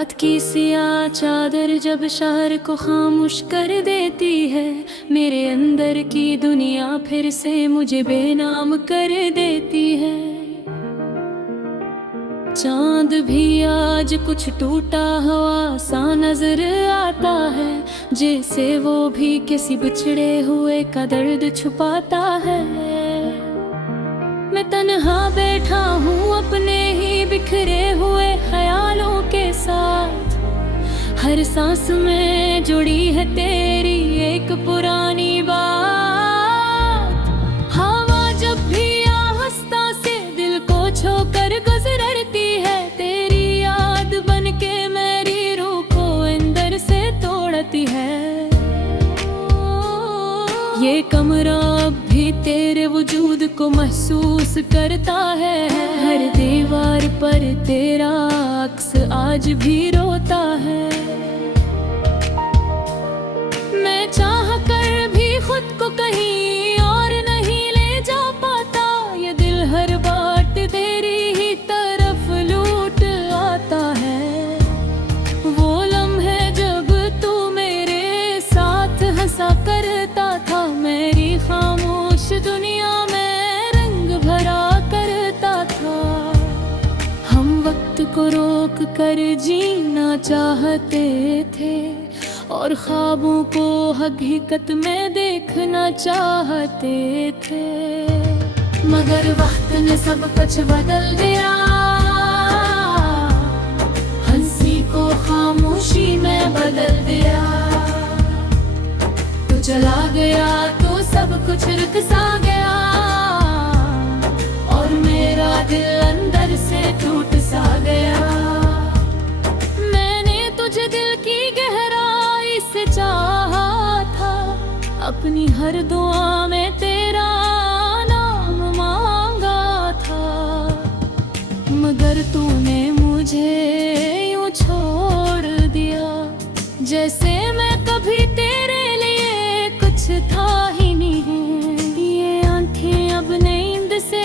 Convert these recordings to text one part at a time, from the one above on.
रात की सियाह चादर जब शहर को खामोश कर देती है, मेरे अंदर की दुनिया फिर से मुझे बेनाम कर देती है। चांद भी आज कुछ टूटा हुआ सा नजर आता है, जैसे वो भी किसी बिछड़े हुए का दर्द छुपाता है। मैं तन्हा बैठा हूँ अपने ही बिखरे हुए ख्यालों के साथ, हर सांस में जुड़ी है तेरी एक पुरानी बात। हवा जब भी आहिस्ता से दिल को छोकर गुजरती है, तेरी याद बन के मेरी रूह को अंदर से तोड़ती है। ये कमरा अब भी तेरे वजूद को महसूस करता है, हर दीवार पर तेरा अक्स आज भी रोता है। मैं चाह कर भी खुद को कहीं और नहीं ले जा पाता, ये दिल हर बात तेरी ही तरफ लूट आता है। वो लम्हे जब तू मेरे साथ हंसा करता था, मेरी खामोश दुनिया में रंग भरा करता था। हम वक्त को रोक कर जीना चाहते थे और ख्वाबों को हकीकत में देखना चाहते थे, मगर वक्त ने सब कुछ बदल दिया। हंसी को खामोशी में बदल दिया। तू चला गया तो सब कुछ रुक सा गया, और मेरा दिल अंदर से टूट सा गया। मैंने तुझे दिल की गहराई से चाहा था, अपनी हर दुआ में तेरा नाम मांगा था, मगर तूने मुझे यूं छोड़ दिया, जैसे मैं कभी तेरे था ही नहीं। ये आंखें अब नींद से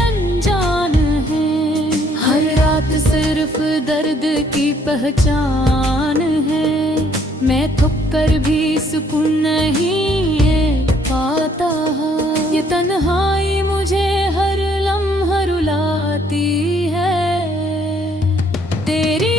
अनजान हैं, हर रात सिर्फ दर्द की पहचान है। मैं थक कर भी सुकून नहीं पाता, ये तन्हाई मुझे हर लम्हा रुलाती है। तेरी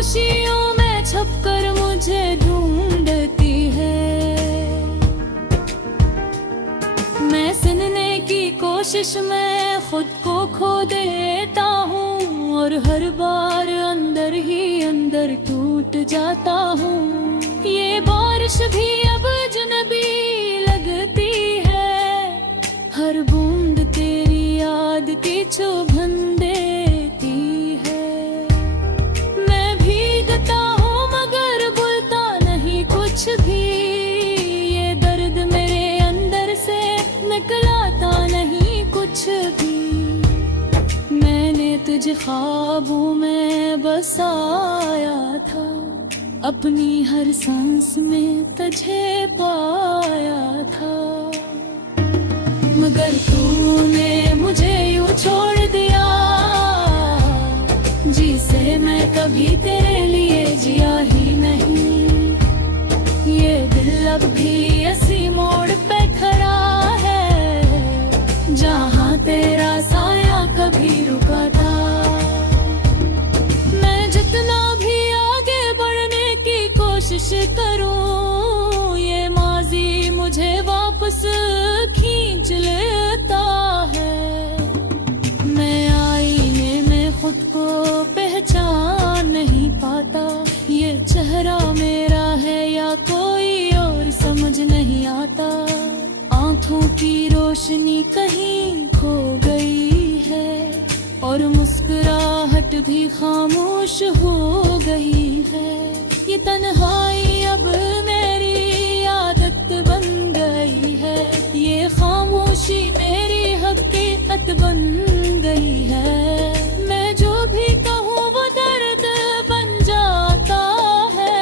खुशियों में छुपकर मुझे ढूंढती है। मैं सुनने की कोशिश में खुद को खो देता हूँ, और हर बार अंदर ही अंदर टूट जाता हूँ। ये बारिश भी अब अजनबी लगती है, हर बूंद तेरी याद की चुभन देती है। कुछ भी ये दर्द मेरे अंदर से निकलाता नहीं कुछ भी। मैंने तुझे ख्वाबों में बसाया था, अपनी हर सांस में तुझे पाया था, मगर तूने मुझे यूं छोड़ दिया, जिसे मैं कभी तेरे लिए जिया ही नहीं। ये दिल अब भी ऐसी मोड़ पे खड़ा है, जहाँ तेरा साया कभी रुका था। मैं जितना भी आगे बढ़ने की कोशिश करूँ, ये माजी मुझे वापस खींच लेता है। मैं आईने में खुद को पहचान नहीं पाता, ये चेहरा मेरा है या कोई और समझ नहीं आता। आंखों की रोशनी कहीं खो गई है, और मुस्कुराहट भी खामोश हो गई है। ये तन्हाई अब मेरी आदत बन गई है, ये खामोशी मेरी हकीकत बन गई है। मैं जो भी कहूँ वो दर्द बन जाता है,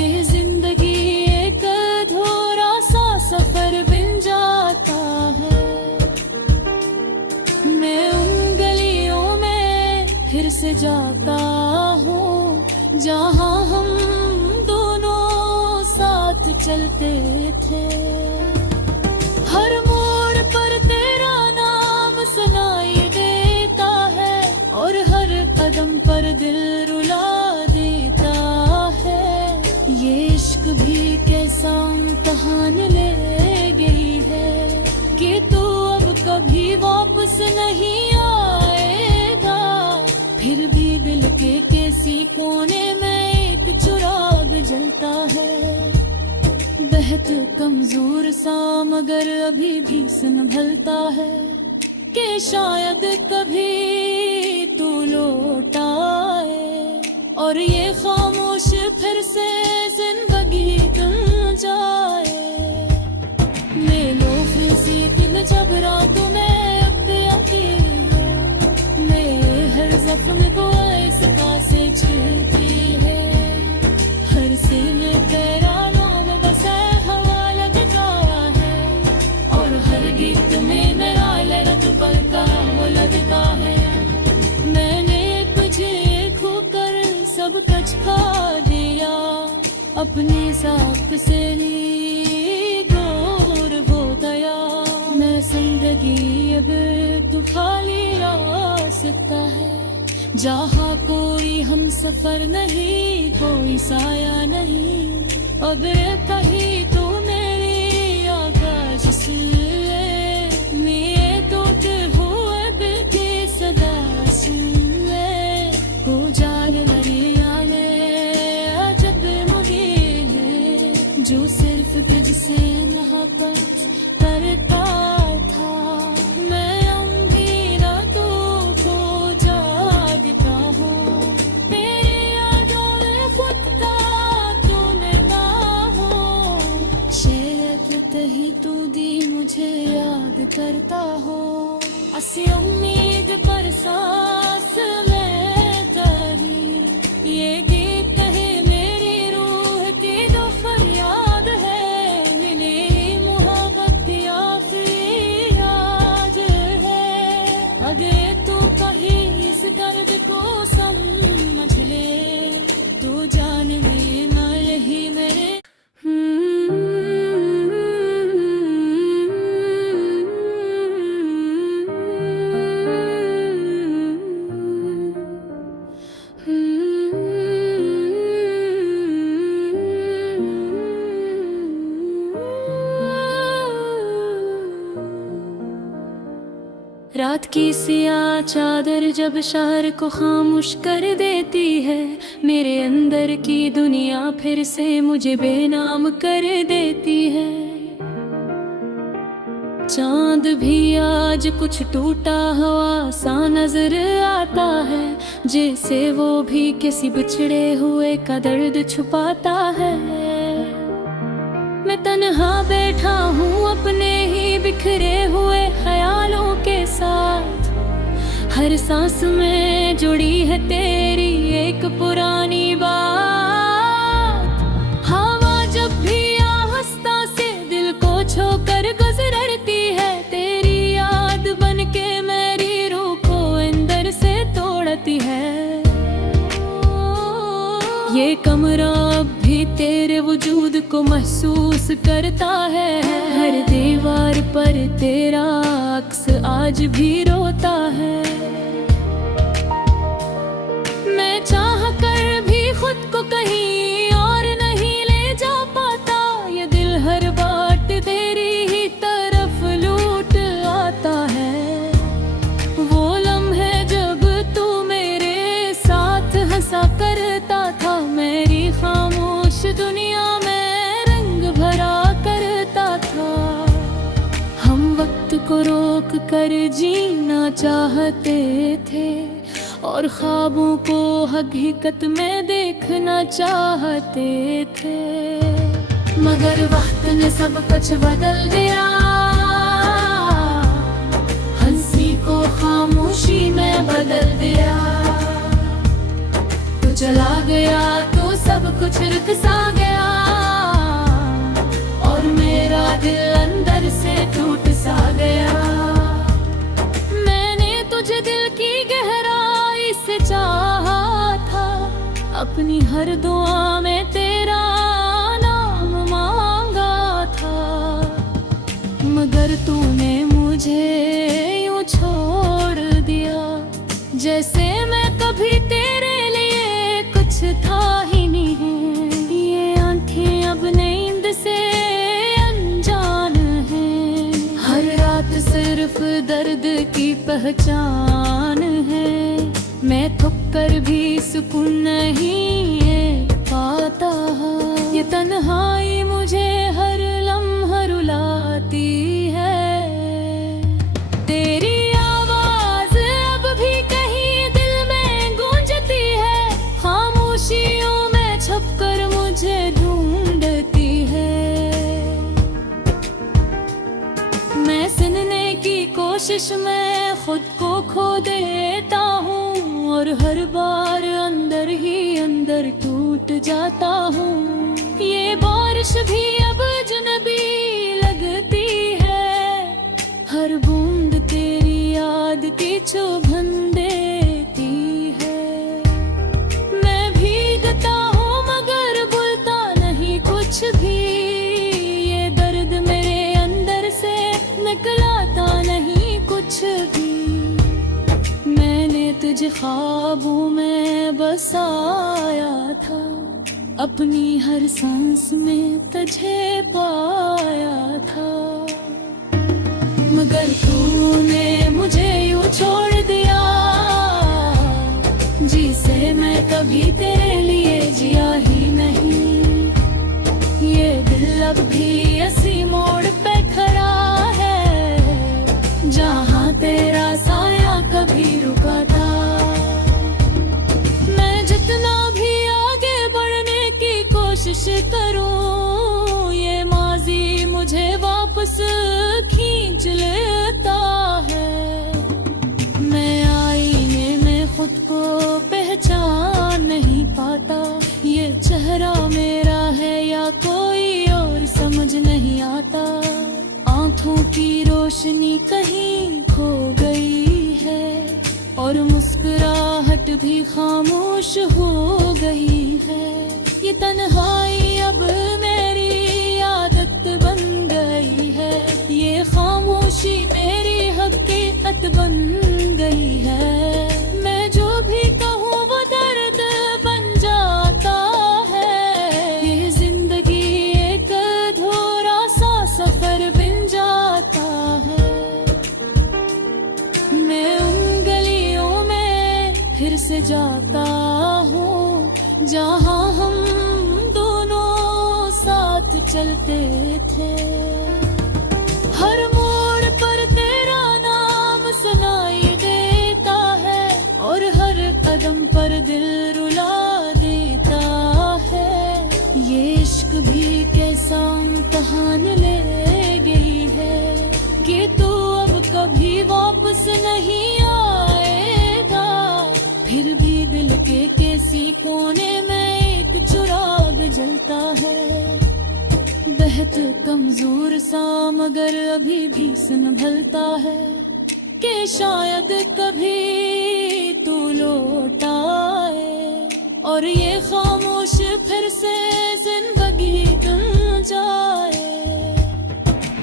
ये जिंदगी एक अधूरा सा सफर बन जाता है। से जाता हूँ जहाँ हम दोनों साथ चलते थे। हर मोड़ पर तेरा नाम सुनाई देता है और हर कदम पर दिल रुला देता है। ये इश्क भी कैसा इम्तिहान ले गई है कि तू अब कभी वापस नहीं आएगा। फिर भी दिल के किसी कोने में एक चिराग जलता है, बेहद कमजोर सा मगर अभी भी संभलता है कि शायद कभी तू लौट आए और ये खामोश फिर से जिंदगी बन जाए। ले लो फिर से दिल जब रातों में अब आती है, मैं हर जख्म को इसका से छूती है। हर से में तेरा नाम बस हवा लगता है और हर गीत में मेरा लहर पल का वो लगता है। मैंने तुझे खोकर सब कुछ खा दिया, अपने साथ से ली दूर हो गया। मैं जिंदगी अब तू खाली रास्ता है जहाँ कोई हम सफर नहीं, कोई साया नहीं। अब कहीं तू मेरी आकाश से मैं टूटे हुए दिल की सदा सुन को जान लगे आने जब मुझे जो सिर्फ तुझसे मोहब्बत करता था। मैं अम्भी ना तू को जागता हूँ, तेरी यादों में खुद का तूने ना हो। शायद कहीं तू दी मुझे याद करता हो। असी उम्मीद पर सांस में तेरी ये गीत कहे मेरी रूह की जो फरियाद है। मिली मोहब्बत की आखिरी याद है। अगर तू कहीं इस दर्द को समझ ले तो जान लेना यही मेरे रात की सियाह चादर जब शहर को खामोश कर देती है, मेरे अंदर की दुनिया फिर से मुझे बेनाम कर देती है। चांद भी आज कुछ टूटा हुआ सा नजर आता है, जैसे वो भी किसी बिछड़े हुए का दर्द छुपाता है। मैं तन्हा बैठा हूँ अपने ही बिखरे हुए ख्यालों के साथ। हर सांस में जुड़ी है तेरी एक पुरानी बात। हवा जब भी आहिस्ता से दिल को छोकर गुजरती है, तेरी याद बन के मेरी रूह को अंदर से तोड़ती है। ये कमरा अब भी तेरे वजूद को महसूस करता है। हर दीवार पर तेरा अक्स आज भी रोता है। मैं चाह कर भी खुद को कहीं और नहीं ले जा पाता। ये दिल हर बात तेरी ही तरफ लूट आता है। वो लम्हे जब तू मेरे साथ हंसा करता था, मेरी खामोश दुनिया में रंग भरा करता था। हम वक्त को रोक कर जीना चाहते थे और ख्वाबों को हकीकत में देखना चाहते थे, मगर वक्त ने सब कुछ बदल दिया। हंसी को खामोशी में बदल दिया। तू चला गया तो सब कुछ रुक सा गया और मेरा दिल अंदर से टूट सा गया। मैंने तुझे दिल की गहराई से चाहा अपनी हर दुआ में तेरा नाम मांगा था, मगर तूने मुझे यूं छोड़ दिया जैसे मैं कभी तेरे लिए कुछ था ही नहीं। ये आंखें अब नींद से अनजान हैं, हर रात सिर्फ दर्द की पहचान है। मैं थक कर भी सुकून नहीं पाता, ये तन्हाई मुझे हर लम्हा रुलाती है। तेरी आवाज अब भी कहीं दिल में गूंजती है, खामोशियों में छुपकर मुझे ढूंढती है। मैं सुनने की कोशिश में खुद को खो देता हूँ, और हर बार अंदर ही अंदर टूट जाता हूँ। ये बारिश भी अब अजनबी लगती है, हर बूंद तेरी याद की चुभन देती है। मैं भीगता हूँ मगर भूलता नहीं कुछ भी, ये दर्द मेरे अंदर से निकलाता नहीं कुछ भी। मैंने तुझे ख्वाबों में बसाया था, अपनी हर सांस में तुझे पाया था, मगर तूने मुझे यूं छोड़ दिया जिसे मैं कभी तेरे लिए जिया ही नहीं। ये दिल अब भी इसी मोड़ पे खड़ा है, जहाँ तेरा साया कभी रुका था। मैं जितना भी आगे बढ़ने की कोशिश करूं, ये माजी मुझे वापस खींच लेता है। मैं आईने में खुद को पहचान नहीं पाता, ये चेहरा मेरा है या कोई और समझ नहीं आता। आँखों की रोशनी कहीं खो गई है, और मुस्कुराहट भी खामोश हो गई है। ये तन्हाई अब मेरी आदत बन गई है, ये खामोशी मेरी हकीकत बन गई है। मैं जो भी कहूँ वो दर्द बन जाता है, ये जिंदगी एक अधूरा सा सफर बन जाता है। मैं उन गलियों में फिर से जाता हूँ जहाँ हम दोनों साथ चलते थे। हर मोड़ पर तेरा नाम सुनाई देता है, और हर कदम पर दिल रुला देता है। ये इश्क भी कैसा इम्तिहान ले गई है, कि तू अब कभी वापस नहीं आएगा। फिर भी दिल के किसी कोने में एक चिराग जलता है, बेहद कमजोर सा मगर अभी भी संभलता है, कि शायद कभी तू लौट आए, और ये खामोश फिर से जिंदगी गुल जाए।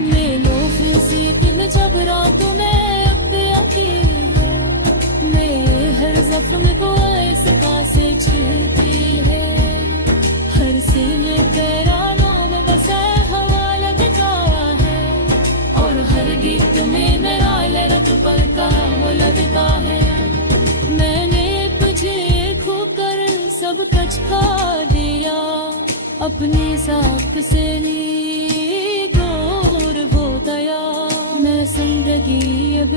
ले लो किसी दिन जब रातों में अख्तियार की है, मेरे हर जख्म को इसका से छूती है। हर सीने तेरा नाम बसा हवा लगता है, और हर गीत में मेरा लहर पर का वो लगता है। मैंने तुझे खोकर सब कुछ खा दिया, अपने साथ से ली दूर हो गया। मैं जिंदगी अब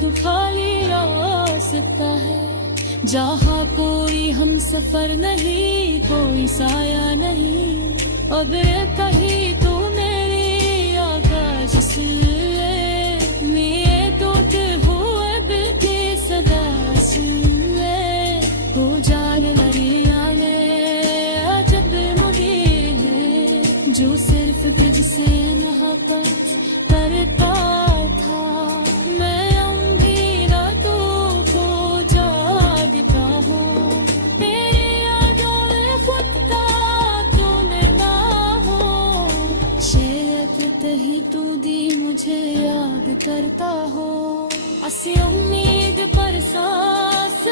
तू खाली रास्ता है, जहाँ कोई हम सफर नहीं, कोई साया नहीं। अब कहीं तू मेरी आकाश से मैं टूटे हुए दिल की सदा सुने। हो जाने लगी आने जब मुझे जो सिर्फ तुझसे मोहब्बत करता था। मैं अंधेरा तो खो जागता हूँ, तेरी यादों करता हो। असी उम्मीद पर सांस